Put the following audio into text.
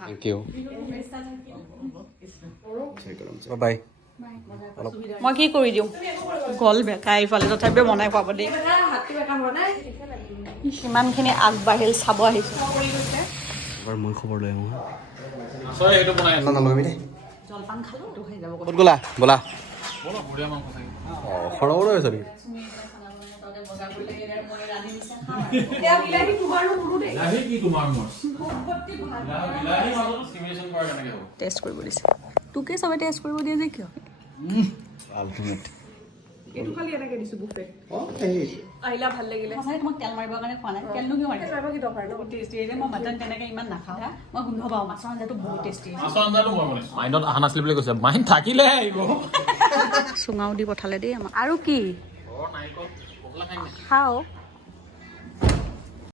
Thank you. Bye. মই কি কৰি দিওঁ গল বেকা ইফালে তথাপিও বনাই খুৱাব দেই সিমানখিনি আগবাঢ়িল চাব আহিছোঁ এবাৰ মই খবৰ লৈ আহোঁ সেইটো বনাই নলগাবি দেই জলপান খালোঁ তো খাই যাব ক'ত গ'লা ব'লা অঁ খৰবৰ হৈ আছে টেষ্ট কৰিব দিছে তোকে চবে টেষ্ট কৰিব দিয়ে যে কিয় আল্টিমেট এইটো খালি এনেকৈ দিছোঁ বুফে আহিলা ভাল লাগিলে সঁচাকৈ তোমাক তেল মাৰিবৰ কাৰণে খোৱা নাই তেলনো কিয় মাৰিব কি দৰকাৰ ন টেষ্টি যে মই মাটন তেনেকৈ ইমান নাখাওঁ মই গোন্ধ পাওঁ মাছৰ আঞ্জাটো বহুত টেষ্টি মাছৰ আঞ্জাটো মই বনাইছোঁ মাইণ্ডত অহা নাছিলে বুলি কৈছে মাইণ্ড থাকিলে আহিব চুঙাও দি পঠালে দেই আমাক আৰু কি খাওঁ